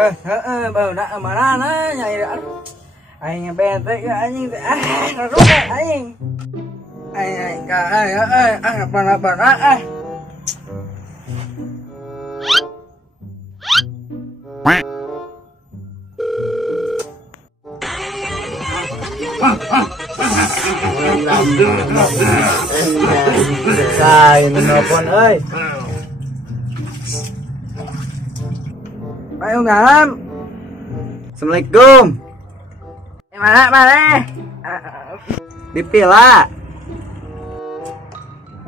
Baru nak mana nyai dah. Aing bete anjing rusak anjing. Aing apa Saya menelpon, Ayo dalam. Assalamualaikum. Mana? Di pila.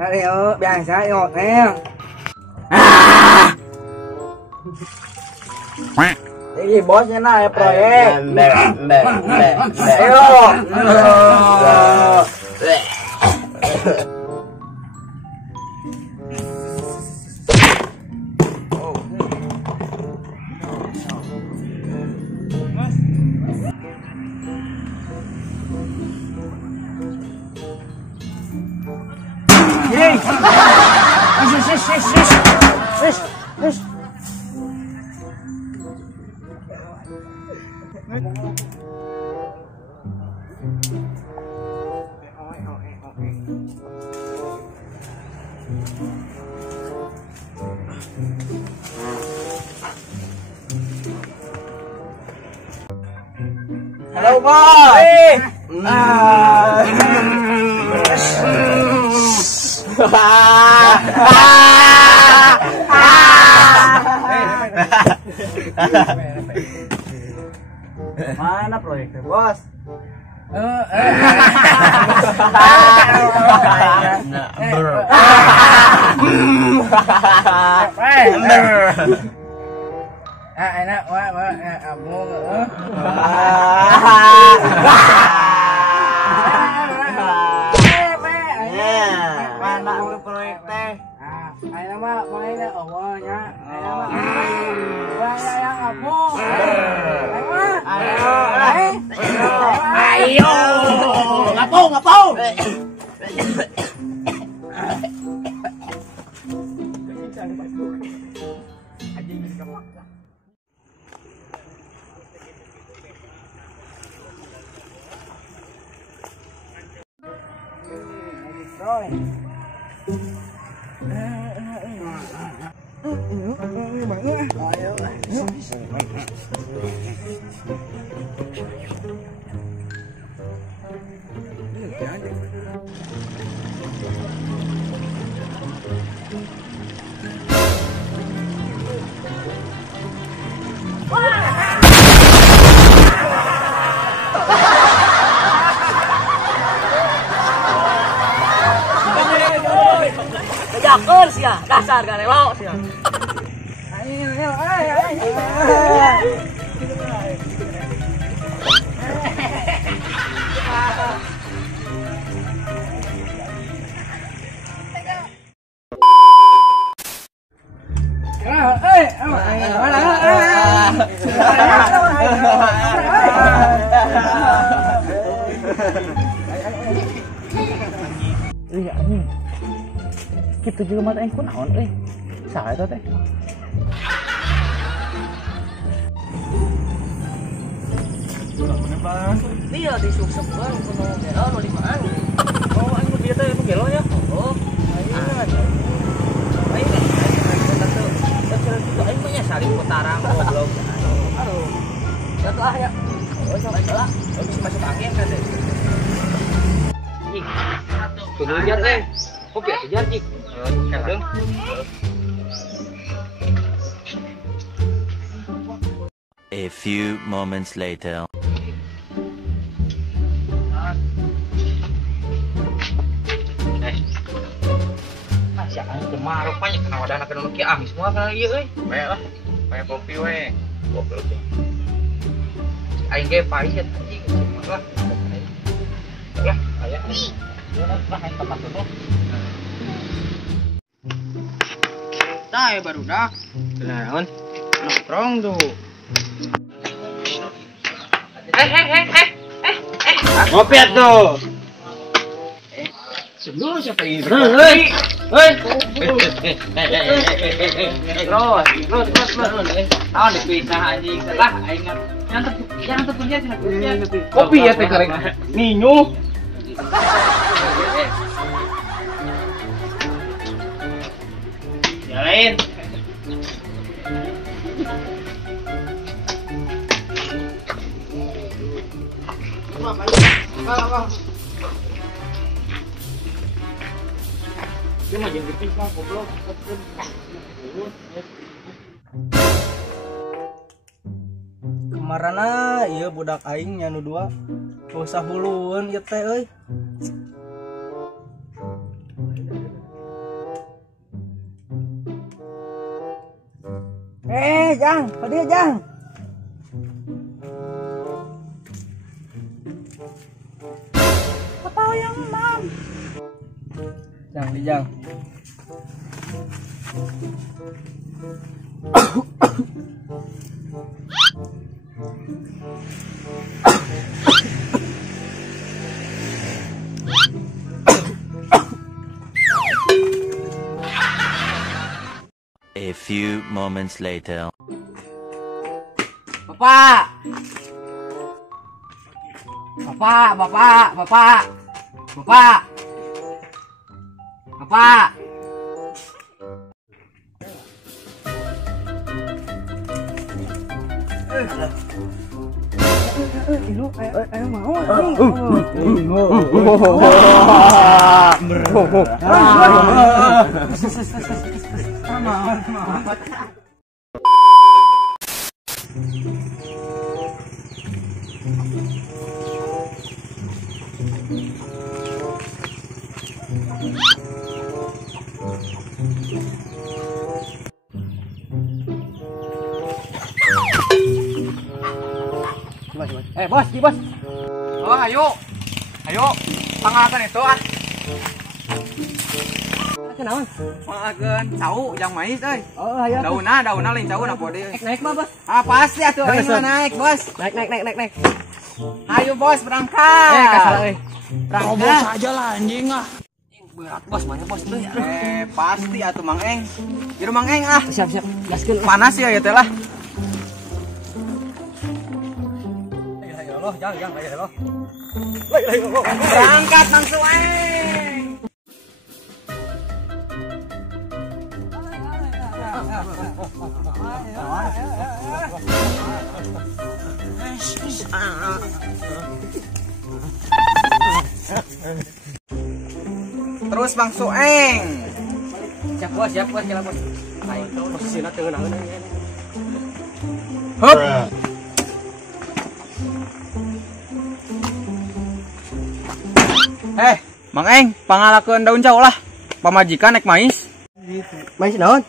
Ayo, biasa yuk, Ini bosnya ya proyek. Ayo. Halo, Bos. Mana proyeknya, Bos? Enak, mana proyek teh? Ayo mah mainnya awalnya. Ayo, ngapau. Kejaker sia, dasar garelo sia. Iya anjing. Gitu juga mata engku naon salah itu teh. Iya disuksep kan kuno gelo nu di mana? Oh anu dia teh nu gelo ya. Oh. Aing itu aing mah saling putarang goblok. Aduh. Satu ya. Oh sama salah. Oh bisa masuk angin kan deh. Ih. Kudu jar Kopi kejar Jik. A few moments later. Siapa kemarau banyak kena wadah anak kena kia amis semua kena iya Baiklah, banyak kopi we. Kopi. Aing ge pahit anjing lah. Lah, aya. Lah aing tempat dulu. Tah baru dah. Kenaon? Nongkrong tuh. Ngopi atuh. Sebelum siapa ini? Terus. Naon dipisah anjing salah aing jangan terpunya. Kopi ya teh kareng. Ninyu. Jalain. Dia mah jangan dipisah goblok. Kemarana ieu budak aing nya nu dua. Teu usah hulueun ieu teh euy. Jang, hadieu Jang. Apa yang mam? Jang, di Jang. A few moments later. Bapak. Bapak. Bos, bos. Oh, ayo. Pangakeun itu ah. Kenaon? Pangakeun cau jang mais euy. Oh, aya. Daunna lain cau na pode. Naik mah, Bos. Ah, pasti atuh aing mah naik, Bos. Naik. Ayo, Bos, berangkat. Kasalah euy. Berangkat. aja lah anjing ah. Berat, Bos, mana Bos teh? Pasti atuh Mang Eng. Jero Mang Eng ah. Siap. Gaskeun. Panas ya teh lah. Jangan, Allah. Berangkat Mang Sueng. Terus Bang Sueng. Siap bos, kira bos. Ayo, posisinya tengah-tengah. Hup. Mang Eng, pangalakeun daun cau lah. Pamajikan naik mais. Mais naon?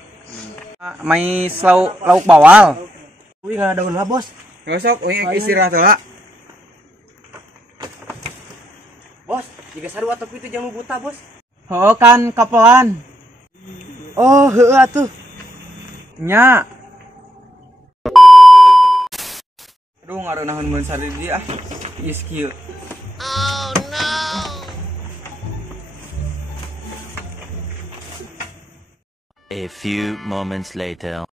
Mais lauk bawal. Wih, enggak daun lah, Bos. Besok uing istirahat heula. Bos, jika sarua tepi itu jangan buta, Bos. Heuh kan kapelan. Oh, heueuh atuh. Nya. Aduh ngareunahun mun sari di ah. Geus kieu. A few moments later.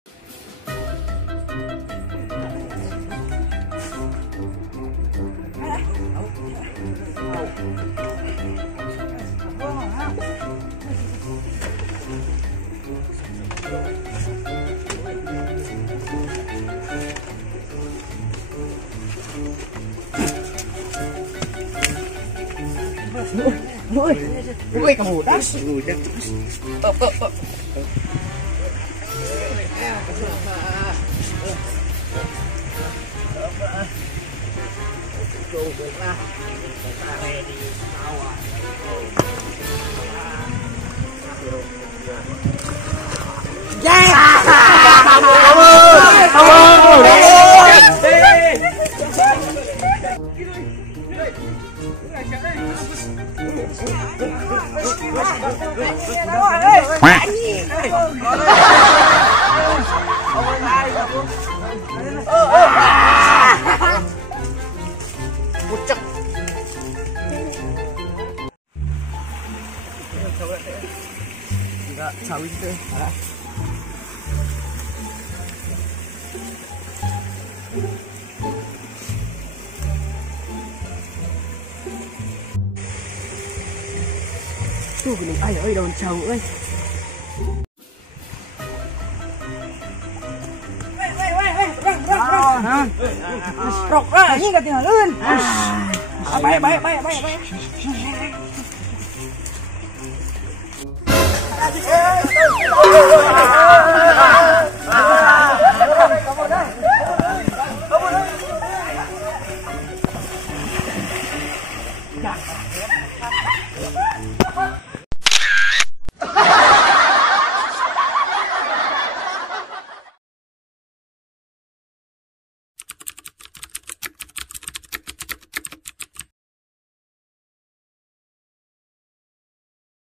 Woi, kamu udah? Up. enggak sawit teh. Tuh gini ayo daun jauh euy. Rok lah, ini gak tinggalin. Baik.